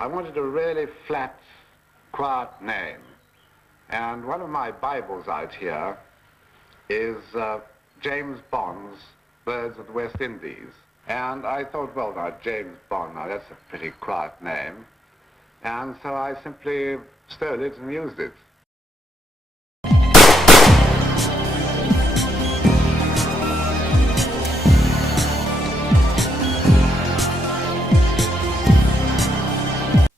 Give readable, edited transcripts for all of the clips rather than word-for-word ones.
I wanted a really flat, quiet name. And one of my Bibles out here is James Bond's Birds of the West Indies. And I thought, well, now, James Bond, now that's a pretty quiet name. And so I simply stole it and used it.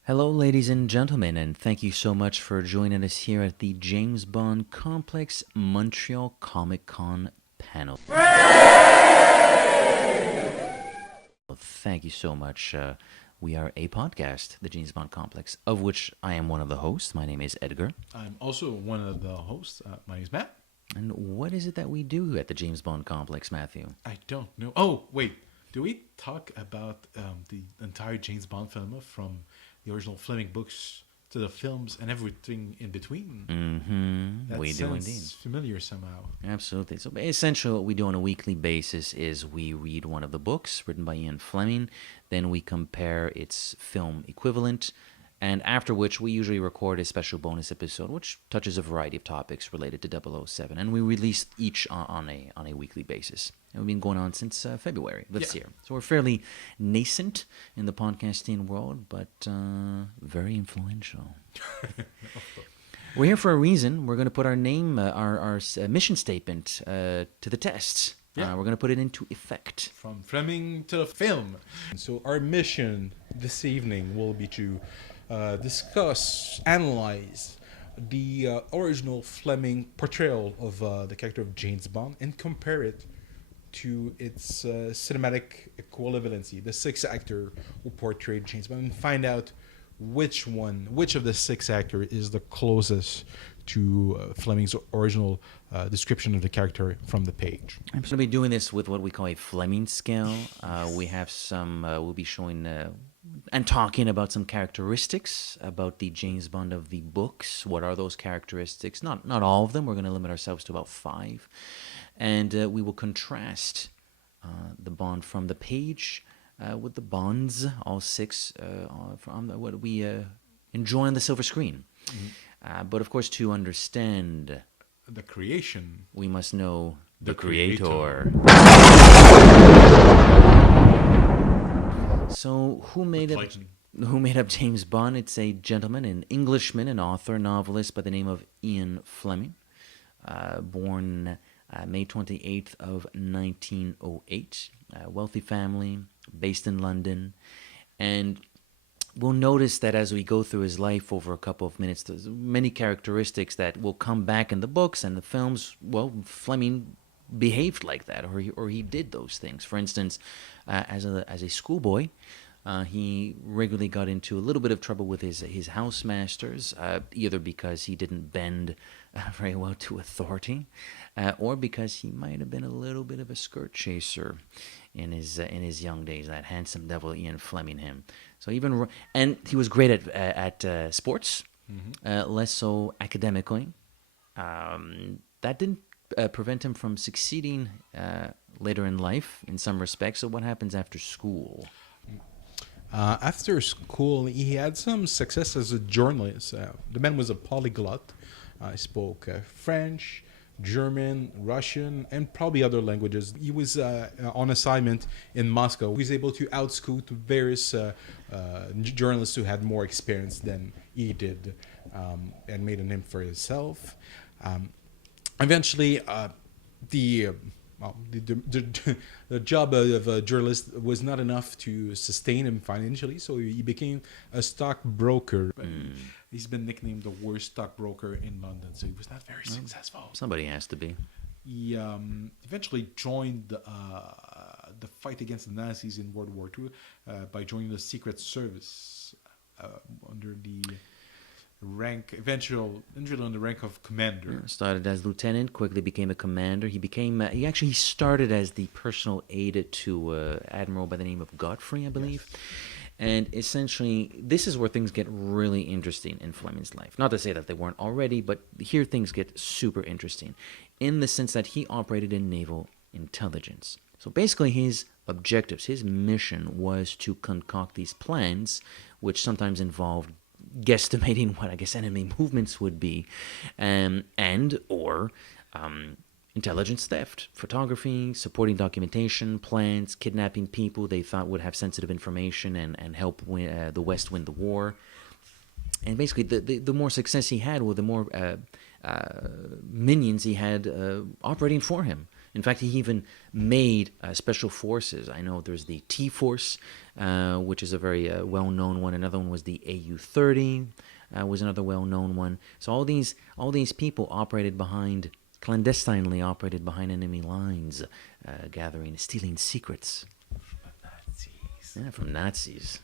Hello, ladies and gentlemen, and thank you so much for joining us here at the James Bond Complex Montreal Comic Con panel. Well, thank you so much. We are a podcast, the James Bond Complex, of which I am one of the hosts. My name is Edgar. I'm also one of the hosts. My name is Matt. And what is it that we do at the James Bond Complex, Matthew? I don't know. Oh, wait. Do we talk about the entire James Bond film from the original Fleming books to the films and everything in between? Mm-hmm. We do indeed. Familiar somehow. Absolutely. So essentially what we do on a weekly basis is we read one of the books written by Ian Fleming, then we compare its film equivalent, and after which we usually record a special bonus episode which touches a variety of topics related to 007, and we release each on a weekly basis. And we've been going on since February this year. So we're fairly nascent in the podcasting world, but very influential. We're here for a reason. We're going to put our name, our mission statement to the test. Yeah. We're going to put it into effect. From Fleming to the film. So our mission this evening will be to discuss, analyze the original Fleming portrayal of the character of James Bond and compare it to its cinematic equivalency, the sixth actor who portrayed James Bond, and find out which of the six actors is the closest to Fleming's original description of the character from the page. I'm going to be doing this with what we call a Fleming scale. We have some, we'll be showing and talking about some characteristics about the James Bond of the books. What are those characteristics? Not all of them. We're going to limit ourselves to about 5. And we will contrast the Bond from the page with the Bonds, all 6, from what we enjoy on the silver screen. Mm-hmm. But of course, to understand the creation, we must know the creator. So who made up James Bond? It's a gentleman, an Englishman, an author, novelist by the name of Ian Fleming, born May 28th of 1908. A wealthy family, based in London. And we'll notice that as we go through his life over a couple of minutes, there's many characteristics that will come back in the books and the films. Well, Fleming behaved like that, or he did those things. For instance, as a schoolboy, he regularly got into a little bit of trouble with his housemasters, either because he didn't bend very well to authority, or because he might have been a little bit of a skirt chaser in his young days. That handsome devil Ian Fleming, him. So and he was great at sports, less so academically. That didn't prevent him from succeeding later in life in some respects. So what happens after school? After school, he had some success as a journalist. The man was a polyglot. He spoke French, German, Russian, and probably other languages. He was on assignment in Moscow. He was able to outscoot various journalists who had more experience than he did, and made a name for himself. Eventually, the job of a journalist was not enough to sustain him financially, so he became a stockbroker. He's been nicknamed the worst stockbroker in London, so he was not very successful. Somebody has to be. He eventually joined the fight against the Nazis in World War II by joining the Secret Service under the rank, eventually on the rank of commander. Started as lieutenant, quickly became a commander. He started as the personal aide to Admiral by the name of Godfrey, I believe. Yes. And essentially, this is where things get really interesting in Fleming's life. Not to say that they weren't already, but here things get super interesting in the sense that he operated in naval intelligence. So basically, his objectives. His mission was to concoct these plans, which sometimes involved guesstimating what I guess enemy movements would be, and or intelligence theft, photography, supporting documentation, plans, kidnapping people they thought would have sensitive information and help the West win the war. And basically, the more success he had, well, the more minions he had operating for him. In fact, he even made special forces. I know there's the T-Force, which is a very well-known one. Another one was the AU-30, was another well-known one. So all these people clandestinely operated behind enemy lines, stealing secrets. Nazis. Yeah, from Nazis.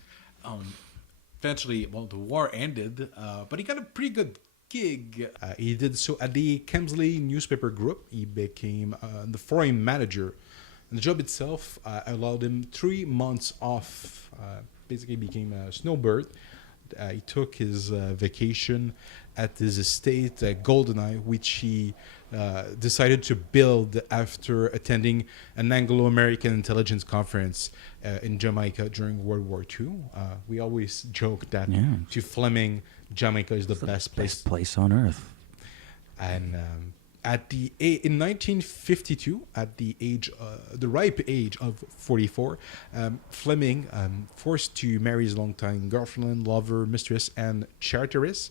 Eventually, well, the war ended, but he got a pretty good gig. He did so at the Kemsley newspaper group. He became the foreign manager. And the job itself allowed him 3 months off. Basically became a snowbird. He took his vacation at his estate, Goldeneye, which he decided to build after attending an Anglo-American intelligence conference in Jamaica during World War II. We always joke that to Fleming, Jamaica is the best place on earth. And in 1952, at the ripe age of 44, Fleming, forced to marry his longtime girlfriend, lover, mistress, and charteress,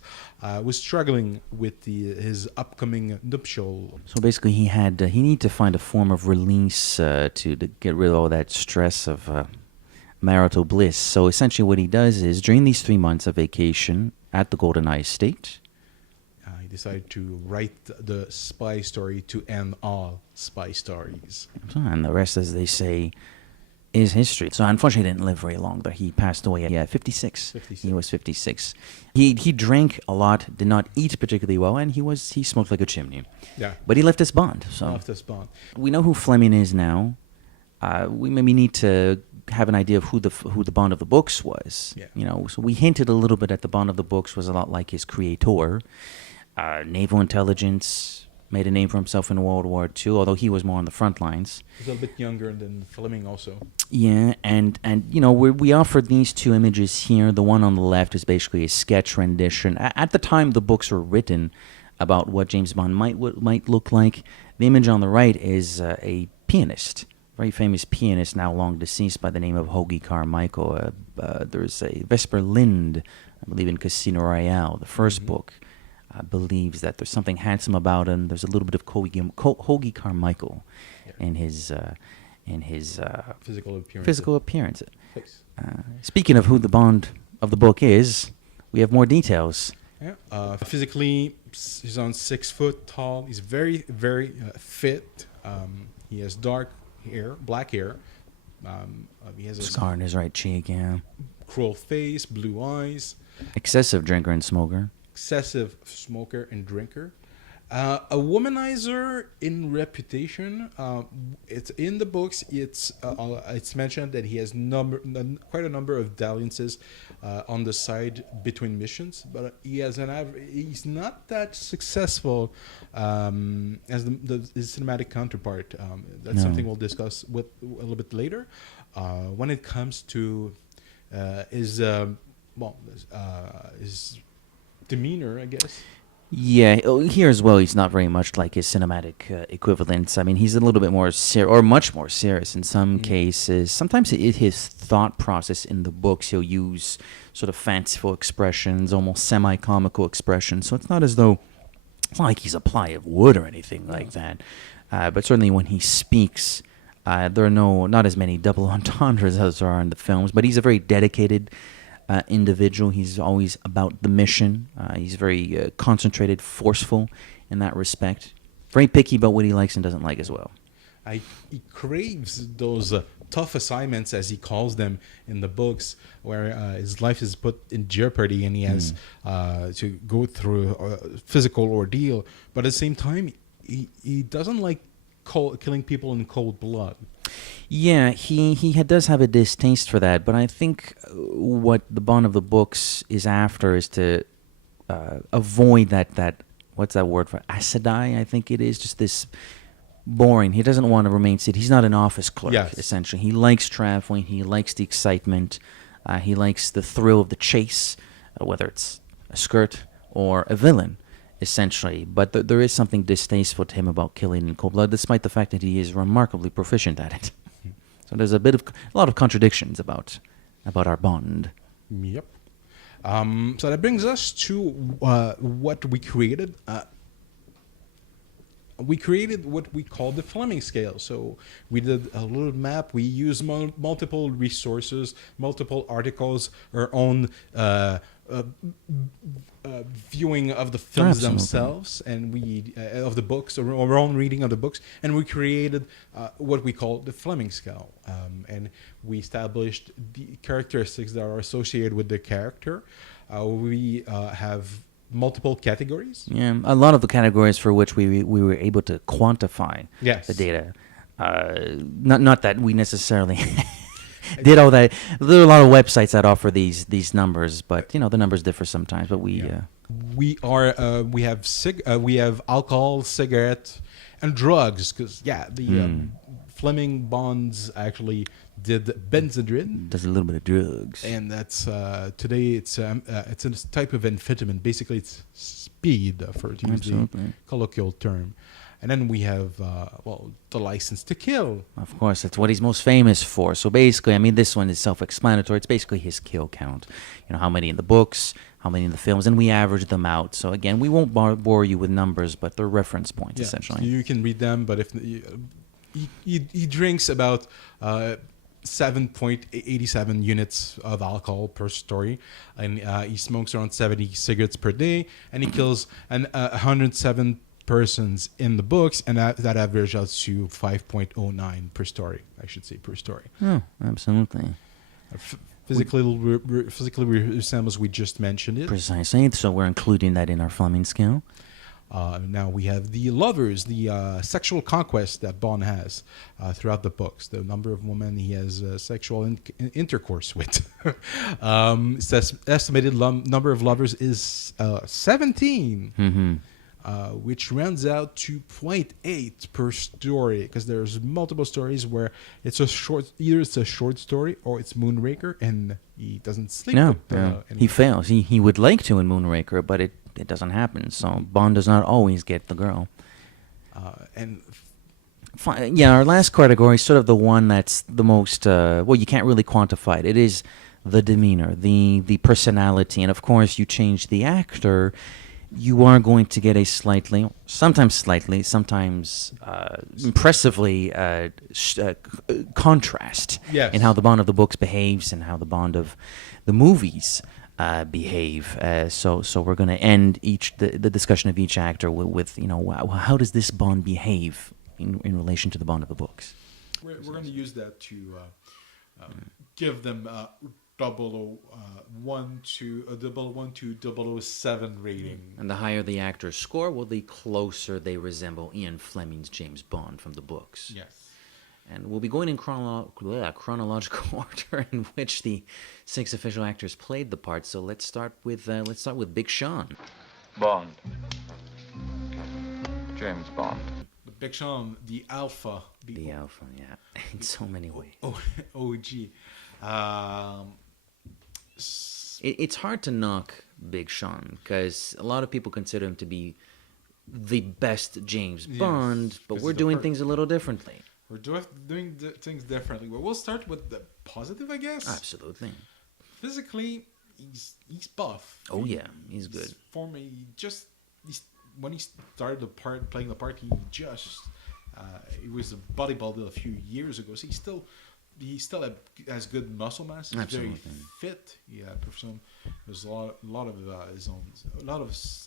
was struggling with his upcoming nuptial. So basically, he needed to find a form of release to get rid of all that stress of marital bliss. So essentially, what he does is during these 3 months of vacation at the Goldeneye estate, he decided to write the spy story to end all spy stories. And the rest, as they say, is history. So unfortunately, he didn't live very long. But he passed away at 56. He was 56. He drank a lot, did not eat particularly well, and he smoked like a chimney. Yeah. But he left his bond. So we know who Fleming is now. We maybe need to have an idea of who the Bond of the books was. Yeah. So we hinted a little bit at the Bond of the books was a lot like his creator. Naval intelligence, made a name for himself in World War II, although he was more on the front lines. He's a little bit younger than Fleming also. Yeah, and we offered these two images here. The one on the left is basically a sketch rendition. At the time the books were written about what James Bond might look like. The image on the right is a pianist, very famous pianist, now long deceased, by the name of Hoagy Carmichael. There's a Vesper Lind, I believe, in Casino Royale, the first book. Believes that there's something handsome about him. There's a little bit of Hoagy Carmichael in his physical appearance. Speaking of who the Bond of the book is, we have more details. Yeah. Physically, he's on 6 foot tall. He's very, very fit. He has dark hair, black hair. He has a scar on his right cheek. Yeah. Cruel face, blue eyes. Excessive drinker and smoker. Excessive smoker and drinker. A womanizer in reputation. It's in the books. It's mentioned that he has quite a number of dalliances on the side between missions, but he's not that successful as his cinematic counterpart. That's something we'll discuss a little bit later. When it comes to his demeanor, I guess. Yeah, here as well, he's not very much like his cinematic equivalents. I mean, he's a little bit more or much more serious in some cases. Sometimes his thought process in the books, he'll use sort of fanciful expressions, almost semi-comical expressions. So it's not like he's a ply of wood or anything like that. But certainly when he speaks, there are not as many double entendres as there are in the films. But he's a very dedicated individual. He's always about the mission. He's very concentrated, forceful in that respect. Very picky about what he likes and doesn't like as well. He craves those tough assignments, as he calls them in the books, where his life is put in jeopardy and he has to go through a physical ordeal. But at the same time, he doesn't like killing people in cold blood. Yeah, he does have a distaste for that, but I think what the Bond of the books is after is to avoid that what's that word for acidity? I think it is just this boring. He doesn't want to remain seated. He's not an office clerk, Yes. essentially. He likes traveling. He likes the excitement. He likes the thrill of the chase, whether it's a skirt or a villain, essentially. But there is something distasteful to him about killing in cold blood, despite the fact that he is remarkably proficient at it. So there's a lot of contradictions about our bond. Yep. So that brings us to what we created. We created what we call the Fleming scale. So we did a little map. We used multiple resources, multiple articles, our own viewing of the films Absolutely. themselves, and we of the books, or our own reading of the books, and we created what we call the Fleming scale. And we established the characteristics that are associated with the character. We have multiple categories. Yeah, a lot of the categories for which we were able to quantify Yes. the data. Not that we necessarily did all that. There are a lot of websites that offer these numbers, but the numbers differ sometimes. But we We have alcohol, cigarette, and drugs. Because the Fleming Bonds actually did Benzedrine. does a little bit of drugs. And that's today it's a type of amphetamine. Basically, it's speed, for to use Absolutely. the colloquial term. And then we have the license to kill. Of course, that's what he's most famous for. So basically, I mean, this one is self-explanatory. It's basically his kill count. How many in the books, how many in the films, and we average them out. So again, we won't bore you with numbers, but they're reference points, essentially. You can read them, but if he drinks about 7.87 units of alcohol per story, and he smokes around 70 cigarettes per day, and he kills 107 persons in the books, and that averages out to 5.09 per story. I should say per story. Oh, absolutely. Physically resembles, we just mentioned it. Precisely. So we're including that in our Fleming scale. Now we have the lovers, the sexual conquest that Bond has throughout the books. The number of women he has sexual intercourse with. Estimated number of lovers is 17, which rounds out to 0.8 per story. Because there's multiple stories where it's either it's a short story or it's Moonraker, and he doesn't sleep. No, with, he fails. He would like to in Moonraker, but it doesn't happen. So Bond does not always get the girl. Our last category is sort of the one that's the most, you can't really quantify it. It is the demeanor, the personality. And of course, you change the actor, you are going to get a sometimes impressively contrast Yes. in how the Bond of the books behaves and how the Bond of the movies behave. So we're going to end the discussion of each actor with how does this Bond behave in relation to the Bond of the books. We're going to use that to give them 001 to 007 rating. And the higher the actor's score, the closer they resemble Ian Fleming's James Bond from the books. Yes. And we'll be going in chronological order in which the 6 official actors played the part. So let's start with Big Sean. Bond. James Bond. The Big Sean, the Alpha. The Alpha, yeah, in so many ways. OG. It's hard to knock Big Sean because a lot of people consider him to be the best James Bond, but we're doing things a little differently. We're doing things differently. Well, we'll start with the positive, I guess. Absolutely. Physically, he's buff. Oh yeah, he's good. When he started playing the part, he was a bodybuilder a few years ago. So he still has good muscle mass. He's Absolutely. very fit. Yeah, there's a lot of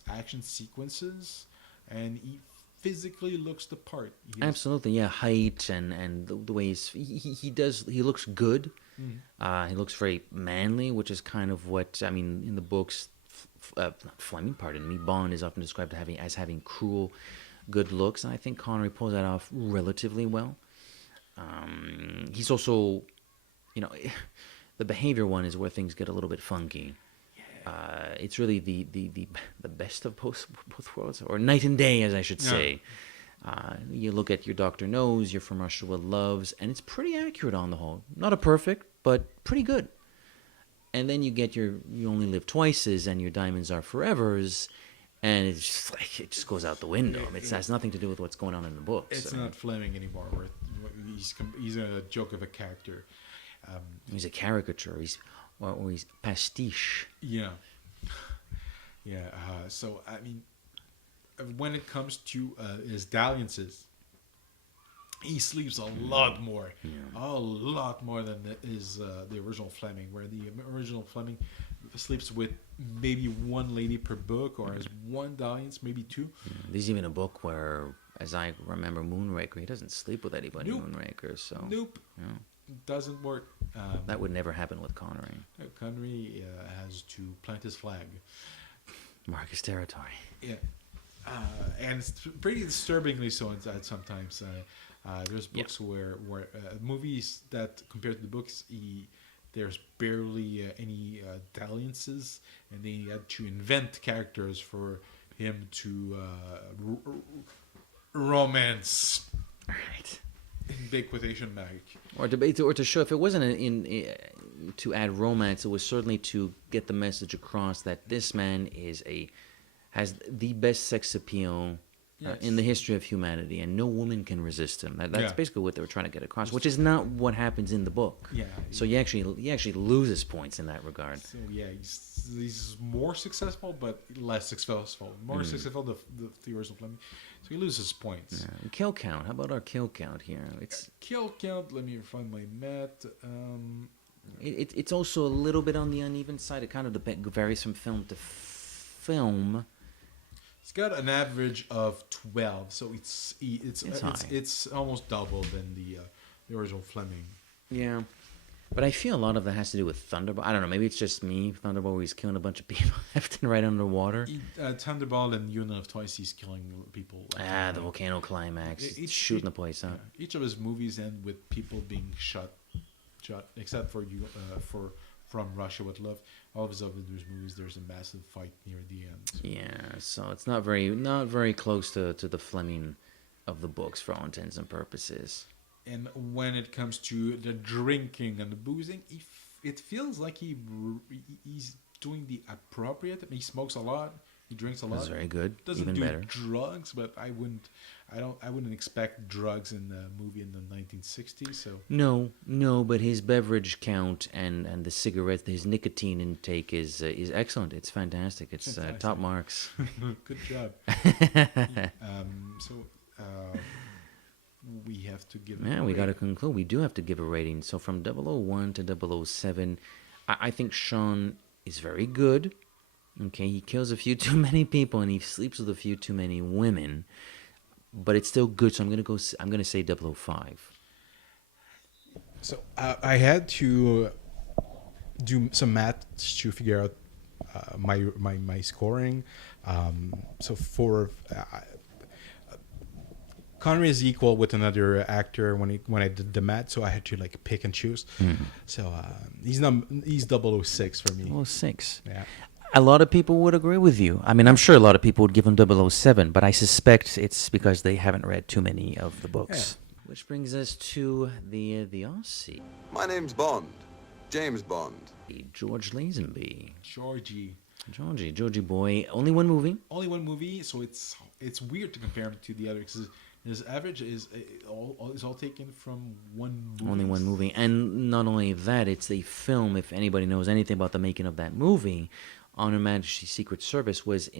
action sequences, and he physically looks the part. Absolutely, yeah. Height and the way he looks good. He looks very manly, which is kind of what in the books. Fleming, pardon me. Bond is often described as having cruel, good looks, and I think Connery pulls that off relatively well. He's also, the behavior one is where things get a little bit funky. It's really the best of both worlds, or night and day, as I should say. You look at your Dr. Knows, your From Russia with Loves, and it's pretty accurate on the whole. Not a perfect, but pretty good. And then you get your You Only Live Twice's and your Diamonds Are Forever's, and it's just like it just goes out the window. I mean, it has nothing to do with what's going on in the books. It's not Fleming anymore. Where he's a joke of a character. He's a caricature. Or he's pastiche. Yeah. Yeah. So I mean, when it comes to his dalliances, he sleeps a lot more, a lot more than the original Fleming. Where the original Fleming sleeps with maybe one lady per book, or has one dalliance, maybe two. There's even a book where, as I remember, Moonraker, he doesn't sleep with anybody. Nope. Moonraker, so Nope. Doesn't work. That would never happen with Connery. Connery has to plant his flag. Mark his territory. Yeah. And it's pretty disturbingly so sometimes. There's books where movies that, compared to the books, there's barely any dalliances, and they had to invent characters for him to romance. Right. In big quotation mark. Or to show, if it wasn't to add romance, it was certainly to get the message across that this man has the best sex appeal in the history of humanity, and no woman can resist him. That's basically what they were trying to get across, which is not what happens in the book. Yeah. So he actually loses points in that regard. So yeah, he's more successful, but less successful. More successful the original Fleming. So he loses points. Yeah. Kill count. How about our kill count here? It's kill count. Let me find my mat. It's also a little bit on the uneven side. It kind of varies from film to film. It's got an average of 12, so it's almost double than the original Fleming. Yeah, but I feel a lot of that has to do with Thunderball. I don't know. Maybe it's just me. Thunderball, where he's killing a bunch of people left and right underwater. Thunderball and You Only Live Twice, he's killing people. The volcano climax, shooting the place up. Each of his movies end with people being shot, except for From Russia with Love. All of his other movies, there's a massive fight near the end. Yeah, so it's not very close to the Fleming of the books for all intents and purposes. And when it comes to the drinking and the boozing, it feels like he's doing the appropriate. I mean, he smokes a lot, he drinks a lot. That's very good. Doesn't even do better. Drugs, but I wouldn't expect drugs in the movie in the 1960s. So no, but his beverage count and the cigarettes, his nicotine intake is excellent. It's fantastic. It's top marks. Good job. We have to give. Yeah, we got to conclude. We do have to give a rating. So from 001 to 007, I think Sean is very good. Okay, he kills a few too many people and he sleeps with a few too many women, but it's still good. So I'm gonna say 005. So I had to do some math to figure out my scoring. So for Connery is equal with another actor when I did the math, so I had to pick and choose. So he's 006 for me. 006. Yeah. A lot of people would agree with you. I mean, I'm sure a lot of people would give him 007, but I suspect it's because they haven't read too many of the books. Yeah. Which brings us to the Aussie. My name's Bond. James Bond. George Lazenby. Georgie boy. Only one movie, so it's weird to compare him to the others. His average is all taken from one movie. Only one movie. And not only that, it's a film, if anybody knows anything about the making of that movie, On Her Majesty's Secret Service was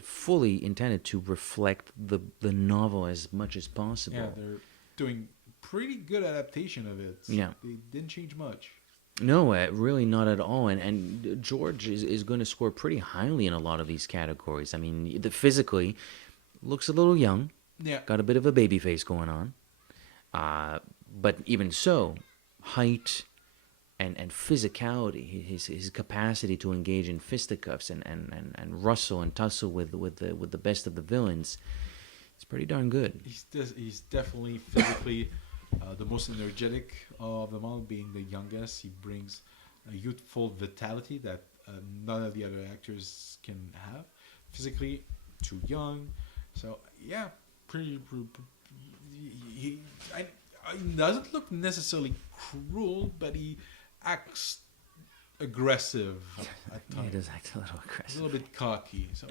fully intended to reflect the novel as much as possible. Yeah, they're doing pretty good adaptation of it. Yeah. They didn't change much. No, really not at all. And George is going to score pretty highly in a lot of these categories. I mean, physically looks a little young. Yeah. Got a bit of a baby face going on. But even so, height and physicality, his capacity to engage in fisticuffs and wrestle and tussle with the best of the villains, it's pretty darn good. He's definitely physically the most energetic of them all, being the youngest. He brings a youthful vitality that none of the other actors can have. Physically, too young. So, yeah, he doesn't look necessarily cruel, but he acts aggressive at times. He does act a little He's aggressive. a little bit cocky. So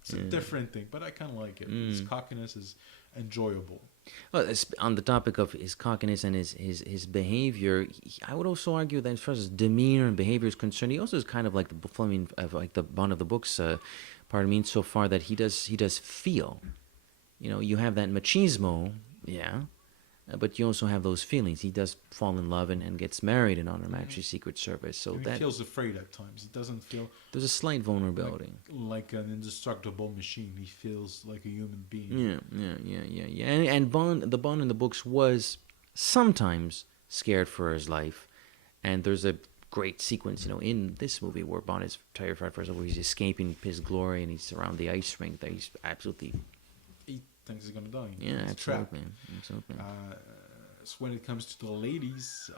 it's a different thing, but I kind of like it. His cockiness is enjoyable. Well, on the topic of his cockiness and his behavior, I would also argue that as far as demeanor and behavior is concerned, he also is kind of like the Fleming, like the Bond of the books. Pardon me, insofar that he does feel. You have that machismo, yeah, but you also have those feelings. He does fall in love and gets married in Honor Majesty's Secret Service. So He that feels afraid at times. He doesn't feel there's a slight vulnerability. like an indestructible machine. He feels like a human being. Yeah. And the Bond in the books was sometimes scared for his life, and there's a great sequence, in this movie where Bond is terrified for his life, where he's escaping his glory and he's around the ice rink. That he's absolutely. He thinks he's gonna die. Yeah, He's trapped. absolutely. So when it comes to the ladies,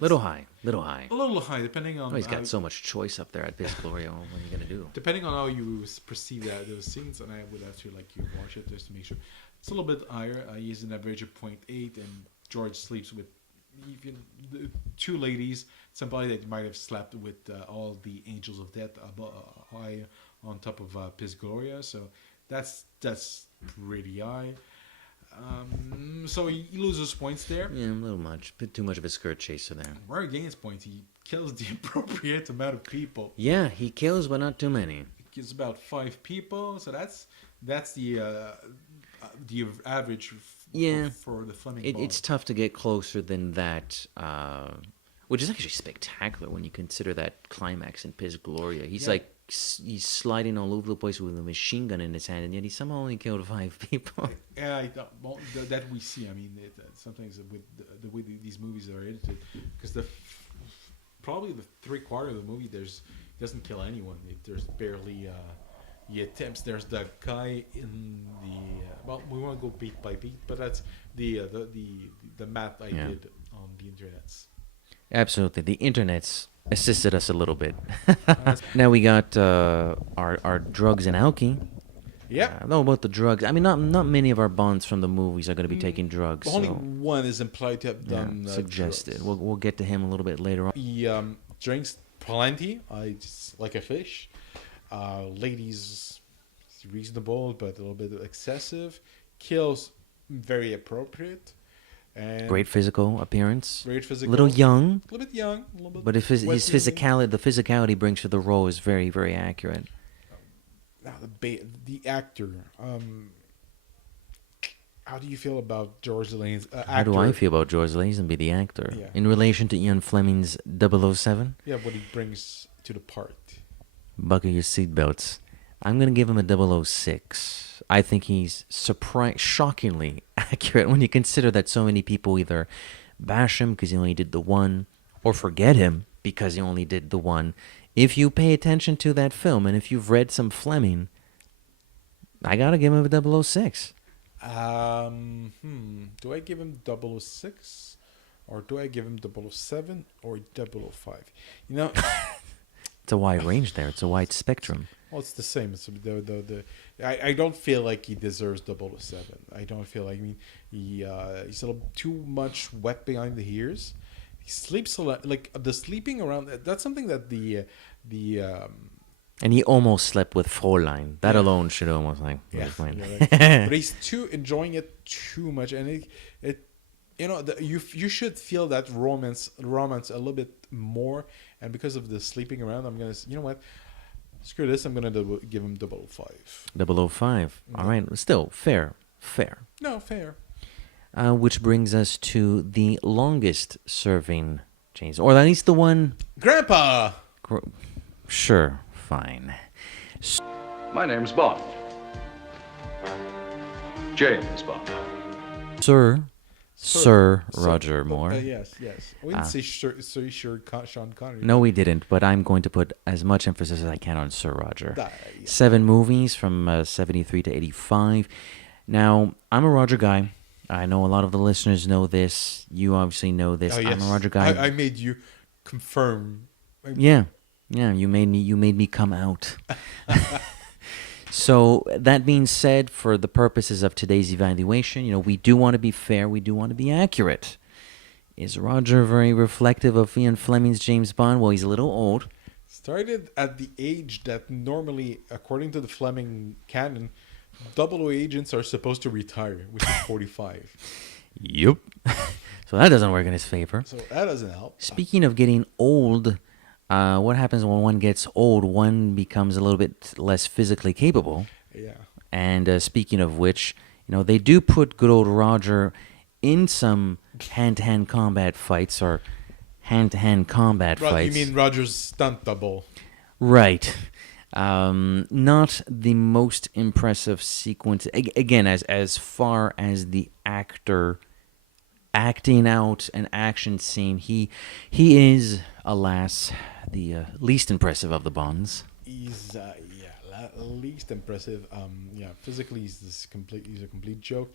Little high. a little high, depending on. Oh, he's got so much choice up there at his glory. What are you gonna do? Depending on how you perceive those scenes, and I would actually like you watch it just to make sure. It's a little bit higher. He's an average of 0.8, and George sleeps with even the two ladies. Somebody that might have slept with all the angels of death high on top of Piz Gloria. So that's pretty high. So he loses points there. Yeah, a little much. Bit too much of a skirt chaser there. Where he gains points, he kills the appropriate amount of people. Yeah, he kills, but not too many. He kills about 5 people, so that's the average for the Fleming Bond. It's tough to get closer than that, which is actually spectacular when you consider that climax in Piz Gloria. He's sliding all over the place with a machine gun in his hand, and yet he somehow only killed 5 people. Yeah, that we see. I mean, sometimes with the way these movies are edited, because probably the 3/4 of the movie doesn't kill anyone. There's barely he attempts. There's that guy in the we won't go beat by beat, but that's the math I did on the internets. Absolutely, the internet's assisted us a little bit. Now we got our drugs and alky. Yeah. No, about the drugs. I mean, not many of our Bonds from the movies are going to be taking drugs. Only one is implied to have done suggested. drugs. We'll get to him a little bit later on. He drinks plenty, just like a fish. Ladies, reasonable, but a little bit excessive. Kills, very appropriate. And Great physical appearance. Great physical. Little young. A little bit young. A little bit. But if his physicality, the physicality brings to the role is very, very accurate. Now the actor. How do you feel about George Lane's actor? How do I feel about George Lazenby, the actor, in relation to Ian Fleming's 007? Yeah, what he brings to the part. Buckle your seatbelts. I'm going to give him a 006. I think he's shockingly accurate when you consider that so many people either bash him because he only did the one, or forget him because he only did the one. If you pay attention to that film, and if you've read some Fleming, I got to give him a 006. Do I give him 006? Or do I give him 007 or 005? You know... It's a wide range there. It's a wide spectrum. Well, it's the same. It's I don't feel like he deserves 007. I don't feel like, he's a little too much wet behind the ears. He sleeps a lot. Like, the sleeping around, that's something that and he almost slept with Fräulein. That alone should almost but he's enjoying it too much, and you should feel that romance a little bit more. And because of the sleeping around, I'm gonna, you know what? Screw this. I'm gonna give him 005. 005. All right. Still fair. No, fair. Which brings us to the longest serving James, or at least the one. Grandpa. Sure. Fine. My name's Bond. James Bond. Sir Roger Moore. Yes. We didn't say Sean Connery. No, we didn't, but I'm going to put as much emphasis as I can on Sir Roger. Yeah. 7 movies from 73 to 85. Now, I'm a Roger guy. I know a lot of the listeners know this. You obviously know this. Oh, yes. I'm a Roger guy. I made you confirm. Yeah, you made me come out. So that being said, for the purposes of today's evaluation, we do want to be fair, we do want to be accurate. Is Roger very reflective of Ian Fleming's James Bond? Well, he's a little old. Started at the age that normally, according to the Fleming canon, 00 agents are supposed to retire, which is 45. Yep. So that doesn't work in his favor. So that doesn't help. Speaking of getting old, what happens when one gets old? One becomes a little bit less physically capable. Yeah. And speaking of which, they do put good old Roger in some hand-to-hand combat fights or hand-to-hand combat fights. You mean Roger's stunt double? Right. Not the most impressive sequence. Again, as far as the actor acting out an action scene, he is, alas, the least impressive of the Bonds. He's least impressive. Physically he's a complete joke.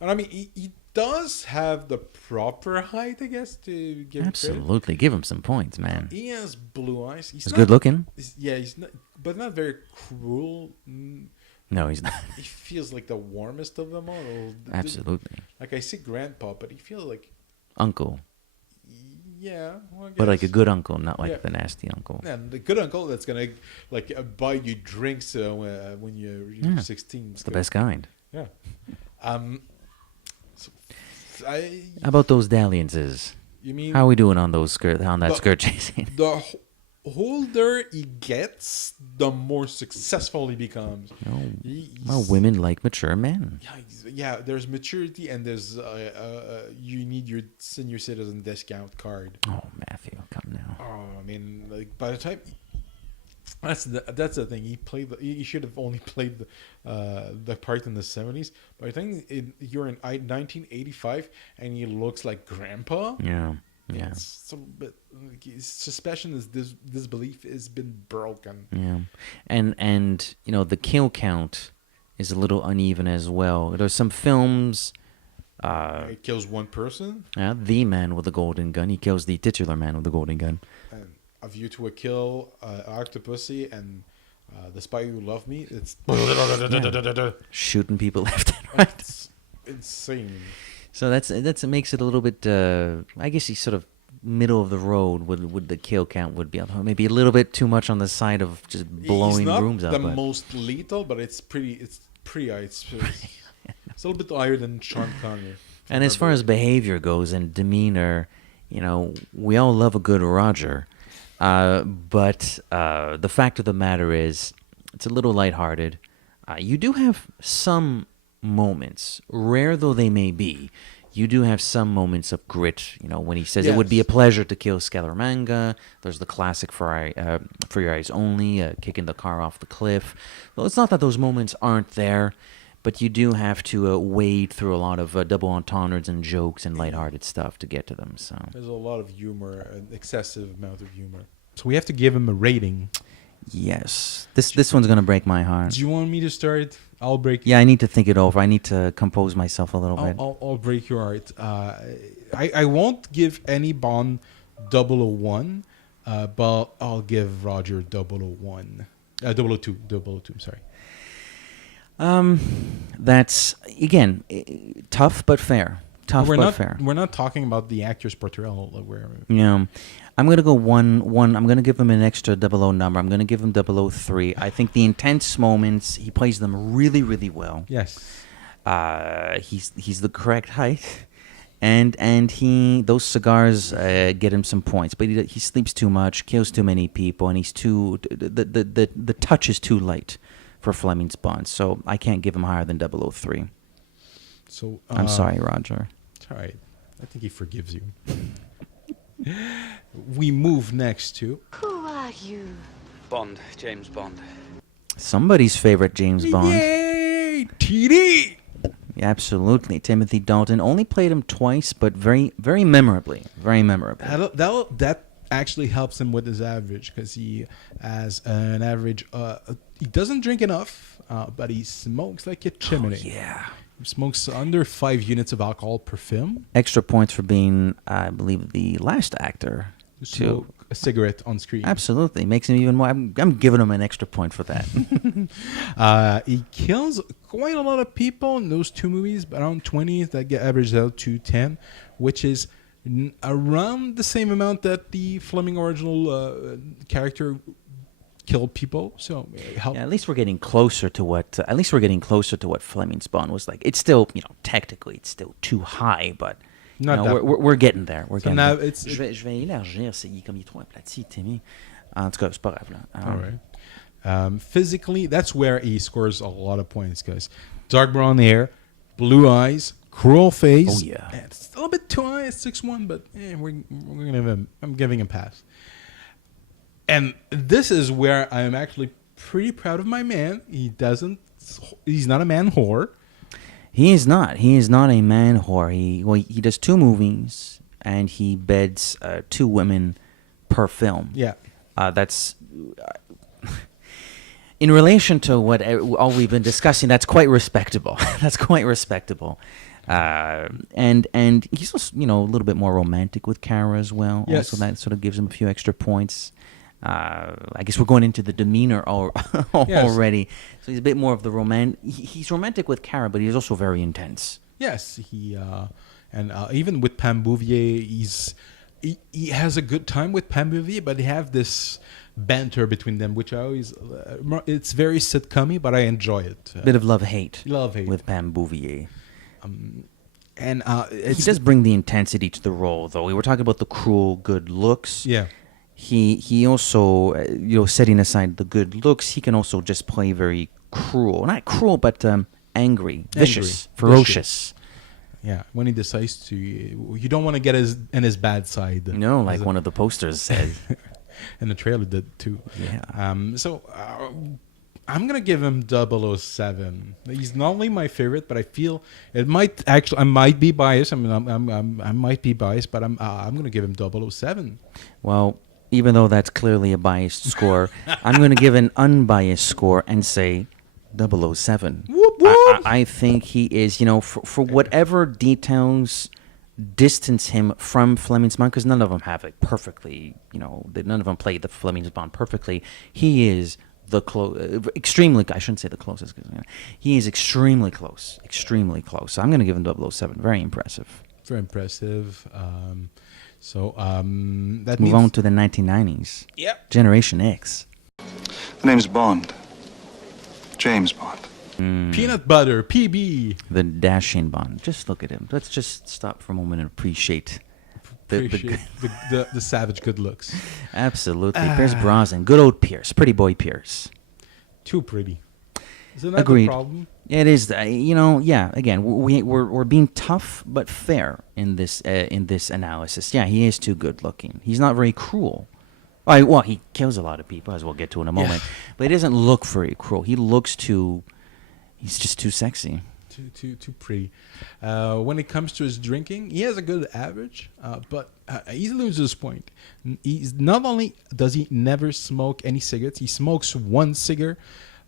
And I mean, he does have the proper height, I guess, to give him Absolutely. credit. Give him some points, man. He has blue eyes. He's good looking. He's not, but not very cruel. No, he's not. He feels like the warmest of them all. Absolutely. Like I say grandpa, but he feels like... Uncle. Yeah. Well, I guess. But like a good uncle, not like the nasty uncle. And the good uncle that's going to buy you drinks when you're 16. It's the best kind. Yeah. How about those dalliances? You mean how are we doing on those skirt chasing? The older he gets, the more successful he becomes. Women like mature men. Yeah, there's maturity and there's you need your senior citizen discount card. Oh, Matthew, come now. Oh, I mean, like by the time that's the thing. He should have only played the part in the 70s. By the time you're in 1985 and he looks like grandpa. Yeah. It's a bit, his suspicion is disbelief has been broken. Yeah, and the kill count is a little uneven as well. There's some films. He kills one person. Yeah, the man with the golden gun. He kills the titular man with the golden gun. And A View to a Kill, Octopussy, and The Spy Who Loved Me. It's shooting people left and right. It's insane. So it makes it a little bit. I guess he's sort of middle of the road with the kill count would be maybe a little bit too much on the side of just blowing rooms up. He's not the most lethal, but it's pretty high. It's a little bit higher than Sean Connery. And as far as behavior goes and demeanor, we all love a good Roger, but the fact of the matter is, it's a little lighthearted. You do have some moments, rare though they may be, you do have some moments of grit. When he says it would be a pleasure to kill Scaramanga. There's the classic For Your Eyes Only, kicking the car off the cliff. Well, it's not that those moments aren't there, but you do have to wade through a lot of double entendres and jokes and lighthearted stuff to get to them. So there's a lot of humor, an excessive amount of humor. So we have to give him a rating. Yes. This one's going to break my heart. Do you want me to start? I'll break. Yeah, I need to think it over. I need to compose myself a little bit. I'll break your heart. I won't give any Bond 001, but I'll give Roger 001. 002. 002, I'm sorry. That's, again, tough but fair. Fair. We're not talking about the actor's portrayal. Yeah. I'm going to go one. I'm going to give him an extra 00 number. I'm going to give him 003. I think the intense moments, he plays them really, really well. Yes. He's the correct height. And those cigars get him some points. But he sleeps too much, kills too many people, and he's the touch is too light for Fleming's Bond. So I can't give him higher than 003. So I'm sorry, Roger. It's all right. I think he forgives you. We move next to... Who are you? Bond, James Bond. Somebody's favorite James Bond. Yay! TD! Absolutely. Timothy Dalton only played him twice, but very, very memorably. Very memorably. That actually helps him with his average, because he has an average... he doesn't drink enough, but he smokes like a chimney. Oh, yeah. He smokes under 5 units of alcohol per film. Extra points for being, I believe, the last actor to a cigarette on screen. Absolutely. Makes him even more. I'm giving him an extra point for that. He kills quite a lot of people in those two movies, around 20, that get averaged out to 10, which is around the same amount that the Fleming original character killed people. So at least we're getting closer to what Fleming's Bond was like. It's still, technically it's still too high, but we're getting there. Je vais élargir, comme il est trop aplati, Timmy. En tout cas, c'est pas grave là. All right. Physically, that's where he scores a lot of points, guys. Dark brown hair, blue eyes, cruel face. Oh yeah. It's a little bit too high at 6'1", but I'm giving him a pass. And this is where I'm actually pretty proud of my man. He's not a man whore. He is not. He is not a man whore. He does 2 movies and he beds 2 women per film. Yeah. That's in relation to what all we've been discussing. That's quite respectable. That's quite respectable. And he's also, a little bit more romantic with Kara as well. Yes. Also, that sort of gives him a few extra points. I guess we're going into the demeanor already. So he's a bit more of the He's romantic with Kara, but he's also very intense. Yes, and even with Pam Bouvier, he has a good time with Pam Bouvier, but they have this banter between them, which I always it's very sitcom-y, but I enjoy it. Bit of love-hate with Pam Bouvier. And he does bring the intensity to the role, though. We were talking about the cruel good looks. Yeah. He also, setting aside the good looks, he can also just play very cruel. Not cruel, but angry, vicious, ferocious. Yeah, when he decides to, you don't want to get in his bad side. No, like one of the posters said. And the trailer did too. Yeah. So I'm gonna give him 007. He's not only my favorite, but I feel I might be biased. I might be biased, but I'm gonna give him 007. Well, even though that's clearly a biased score, I'm going to give an unbiased score and say 007. Whoop, whoop. I think he is, for whatever details distance him from Fleming's Bond, because none of them have it perfectly, none of them play the Fleming's Bond perfectly. He is extremely, I shouldn't say the closest, because he is extremely close. So I'm going to give him 007. Very impressive. Very impressive. So that Move on to the 1990s. Yep. Generation X. The name's Bond. James Bond. Peanut butter, PB. The dashing Bond. Just look at him. Let's just stop for a moment and appreciate the savage good looks. Absolutely. Pierce Brosnan. Good old Pierce. Pretty boy Pierce. Too pretty. Isn't that Agreed. the problem? It is. Again, we're being tough but fair in this analysis. Yeah, he is too good looking. He's not very cruel. Well, he kills a lot of people, as we'll get to in a moment. Yeah. But he doesn't look very cruel. He looks he's just too sexy. Too pretty. When it comes to his drinking, he has a good average, but he loses point. He's not only does he never smoke any cigarettes, he smokes one cigar,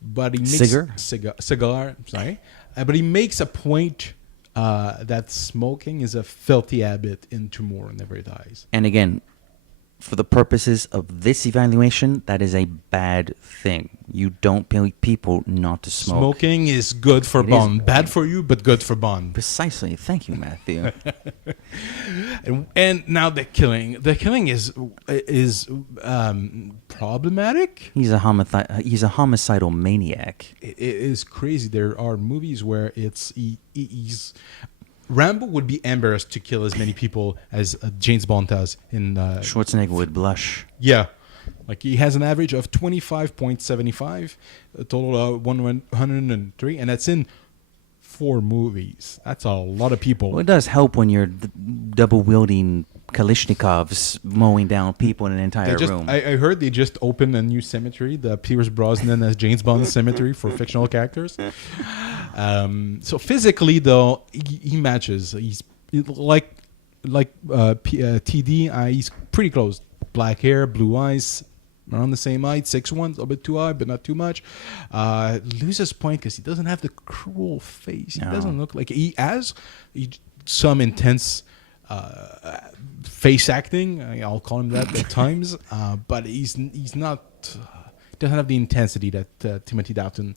but he makes cigar. Sorry, but he makes a point that smoking is a filthy habit in tomorrow never dies. And again, for the purposes of this evaluation, that is a bad thing. You don't pay people not to smoke. Smoking is good for Bond. Bad for you, but good for Bond. Precisely. Thank you, Matthew. and now the killing. The killing is problematic. He's a homicidal maniac. It is crazy. There are movies where he's Rambo would be embarrassed to kill as many people as James Bond does. Schwarzenegger would blush. Yeah. Like he has an average of 25.75, a total of 103, and that's in 4 movies. That's a lot of people. Well, it does help when you're double-wielding Kalashnikovs mowing down people in an entire room. I heard they just opened a new cemetery, the Pierce Brosnan as James Bond cemetery for fictional characters. So physically, though, he matches. He's like TD. He's pretty close. Black hair, blue eyes, around the same height, 6'1", a little bit too high, but not too much. Loses point because he doesn't have the cruel face. He doesn't look like he has some intense face acting. I'll call him that at times, but he's not. Doesn't have the intensity that Timothy Dalton.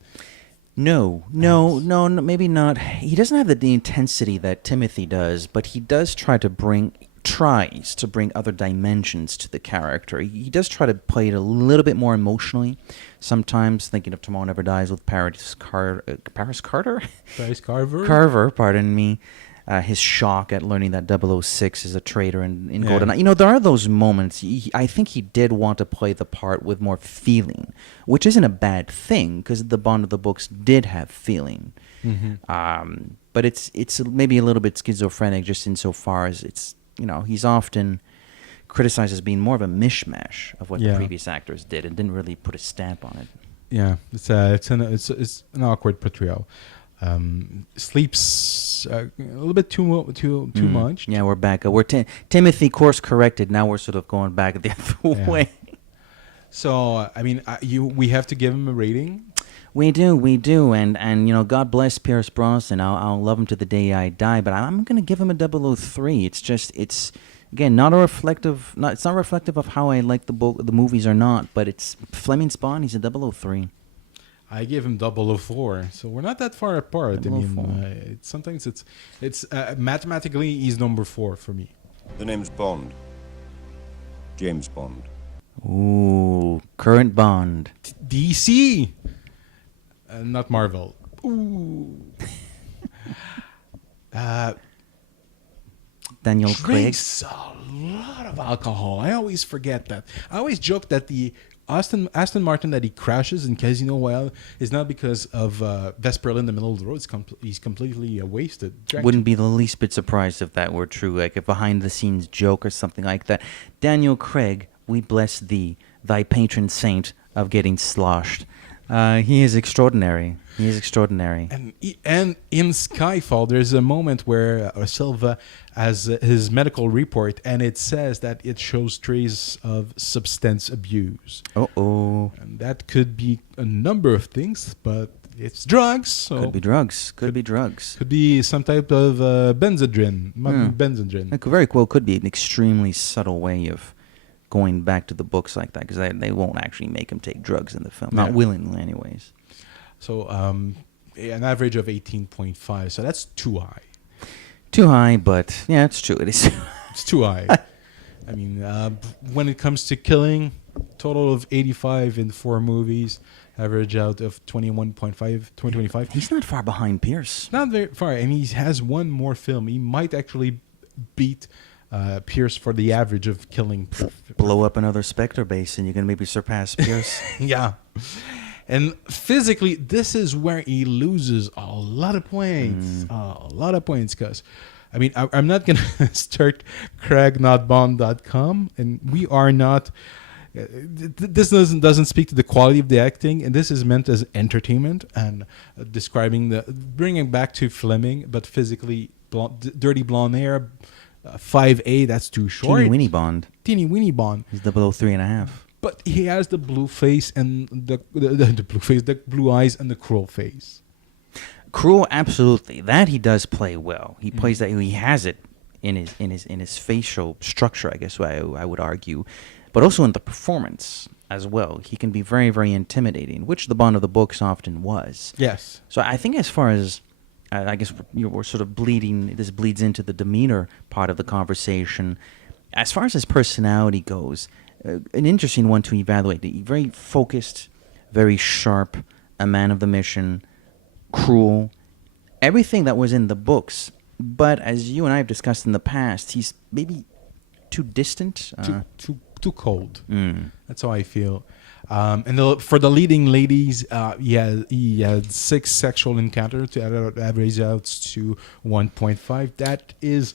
No, maybe not. He doesn't have the intensity that Timothy does, but he does tries to bring other dimensions to the character. He does try to play it a little bit more emotionally. Sometimes thinking of Tomorrow Never Dies with Paris Carver. Carver, pardon me. His shock at learning that 006 is a traitor in GoldenEye. You know, there are those moments. I think he did want to play the part with more feeling, which isn't a bad thing because the Bond of the books did have feeling. Mm-hmm. But it's maybe a little bit schizophrenic just insofar as it's, you know, he's often criticized as being more of a mishmash of what the previous actors did and didn't really put a stamp on it. Yeah, it's an awkward portrayal. Sleeps a little bit too much. Yeah, we're back. We're Timothy course corrected. Now we're sort of going back the other way. So I mean, we have to give him a rating. We do, and you know, God bless Pierce Brosnan. I'll love him to the day I die, but I'm going to give him a 003. It's again not reflective of how I like the movies or not, but it's Fleming's Bond. He's a 003. I gave him 004, so we're not that far apart. 004. I mean, sometimes it's mathematically he's number 4 for me. The name's Bond. James Bond. Ooh, current Bond. DC. Not Marvel. Ooh. Daniel Craig drinks a lot of alcohol. I always forget that. I always joke that the Aston Martin that he crashes in Casino Royale is not because of Vesperl in the middle of the road. He's completely wasted. Wouldn't be the least bit surprised if that were true, like a behind-the-scenes joke or something like that. Daniel Craig, we bless thee, thy patron saint of getting sloshed. He is extraordinary. And in Skyfall, there's a moment where Silva has his medical report, and it says that it shows traces of substance abuse. And that could be a number of things, but it's drugs. So could be drugs. Could be some type of benzodrine. Benzodrine. It very well could be an extremely subtle way of going back to the books like that, because they won't actually make him take drugs in the film, not willingly anyways. So an average of 18.5, so that's too high. But yeah, it's true, it is. It's too high. I mean, when it comes to killing, total of 85 in 4 movies, average out of 2025. He's not far behind Pierce. Not very far, and he has one more film. He might actually beat Pierce for the average of killing. Blow up another Spectre base and you can maybe surpass Pierce. Yeah. And physically, this is where he loses a lot of points. Because, I mean, I'm not going to start craignotbond.com, and we are not. This doesn't speak to the quality of the acting, and this is meant as entertainment and bringing back to Fleming, but physically, dirty blonde hair. 5'8", that's too short. Teeny weeny Bond. He's the below 3.5. But he has the blue face and the blue eyes and the cruel face. Cruel, absolutely. That he does play well. He plays that. He has it in his facial structure, I guess I would argue, but also in the performance as well. He can be very, very intimidating, which the Bond of the books often was. Yes. So I think as far as I guess we're sort of this bleeds into the demeanor part of the conversation. As far as his personality goes, an interesting one to evaluate. Very focused, very sharp, a man of the mission, cruel, everything that was in the books. But as you and I have discussed in the past, he's maybe too distant. Too cold. That's how I feel. And for the leading ladies, he had 6 sexual encounters to average out to 1.5. That is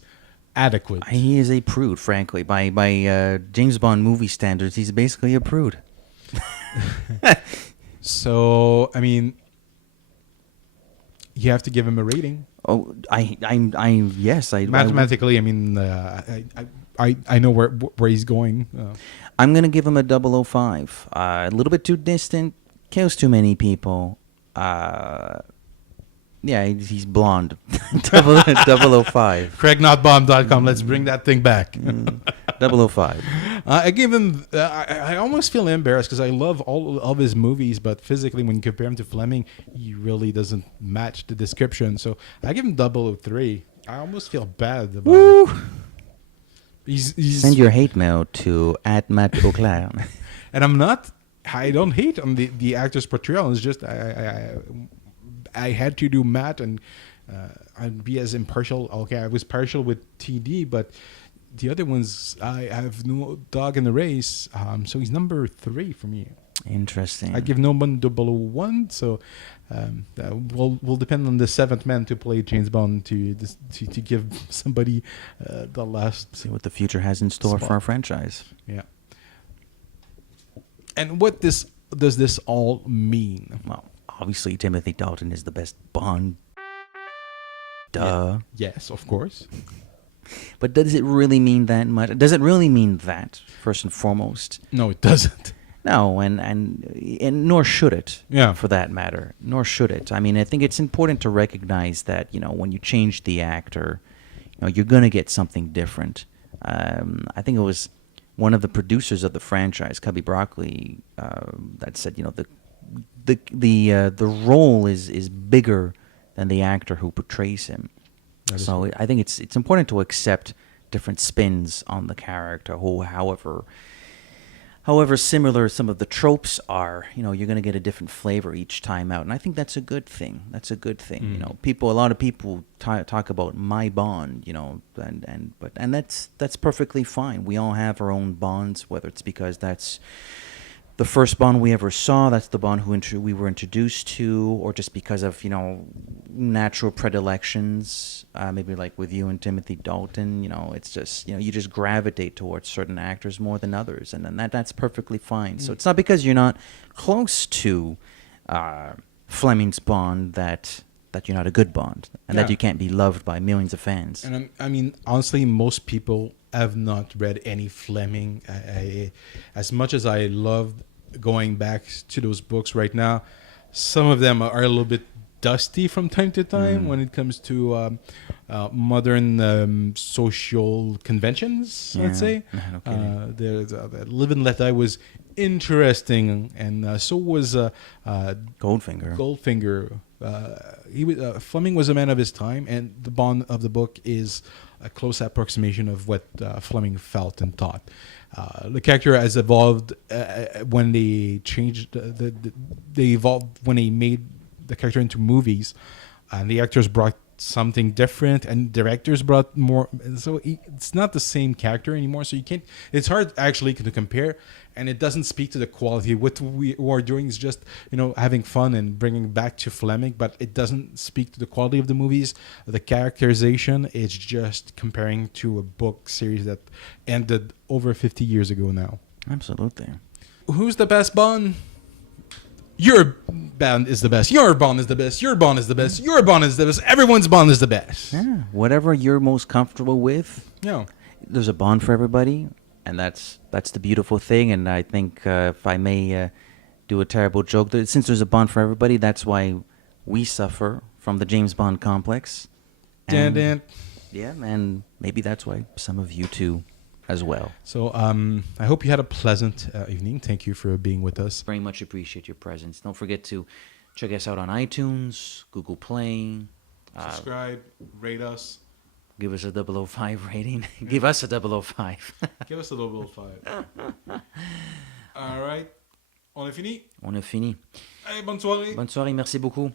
adequate. He is a prude, frankly. By James Bond movie standards, he's basically a prude. So, I mean, you have to give him a rating. Oh, yes. Mathematically, I mean, I know where he's going. I'm going to give him a 005. A little bit too distant, kills too many people. Yeah, he's blonde. 005. CraigNotBomb.com. Let's bring that thing back. 005. I gave him. I almost feel embarrassed because I love all of his movies, but physically, when you compare him to Fleming, he really doesn't match the description. So I give him 003. I almost feel bad about it. He's Send your hate mail to @MattAuclair. And I don't hate on the actor's portrayal. It's just I had to do Matt and I'd be as impartial. Okay, I was partial with TD, but the other ones I have no dog in the race. So he's number 3 for me. Interesting. I give no one 001. So that will depend on the 7th man to play James Bond to give somebody the last. See what the future has in store spot for our franchise. Yeah. And what does this all mean? Well, obviously Timothy Dalton is the best Bond. Duh. Yeah. Yes, of course. But does it really mean that much? Does it really mean that, first and foremost? No, it doesn't. No, and nor should it, Yeah. for that matter. Nor should it. I mean, I think it's important to recognize that, when you change the actor, you're going to get something different. I think it was one of the producers of the franchise, Cubby Broccoli, that said, the role is bigger than the actor who portrays him. So I think it's important to accept different spins on the character, however similar some of the tropes are. You're going to get a different flavor each time out, and I think that's a good thing. That's a good thing. A lot of people talk about my Bond, and that's perfectly fine. We all have our own Bonds, whether it's because that's the first Bond we ever saw, that's the Bond we were introduced to, or just because of, natural predilections, maybe like with you and Timothy Dalton, it's just, you just gravitate towards certain actors more than others, and then that's perfectly fine. So it's not because you're not close to Fleming's Bond that you're not a good Bond, and that you can't be loved by millions of fans. And I mean, honestly, most people have not read any Fleming. As much as I love going back to those books right now, some of them are a little bit dusty from time to time when it comes to modern social conventions, let's say. The Live and Let Die was interesting, and so was Goldfinger. Fleming was a man of his time, and the Bond of the book is a close approximation of what Fleming felt and thought. The character has evolved when they changed. They evolved when they made the character into movies, and the actors brought something different, and directors brought more. So it's not the same character anymore. So you can't. It's hard actually to compare, and it doesn't speak to the quality. What we are doing is just having fun and bringing back to Fleming, but it doesn't speak to the quality of the movies. The characterization is just comparing to a book series that ended over 50 years ago now. Absolutely. Who's the best Bond? Your Bond is the best. Your Bond is the best. Your Bond is the best. Your Bond is the best. Everyone's Bond is the best. Yeah, whatever you're most comfortable with. Yeah. There's a Bond for everybody, and that's the beautiful thing. And I think if I may do a terrible joke, since there's a Bond for everybody, that's why we suffer from the James Bond complex. And yeah, and maybe that's why some of you too as well. So I hope you had a pleasant evening. Thank you for being with us. Very much appreciate your presence. Don't forget to check us out on iTunes, Google Play. Subscribe, rate us. Give us a 005 rating. Give us a 005. Give us a 005. All right. On est fini? On est fini. Allez, bonne soirée. Bonne soirée, merci beaucoup.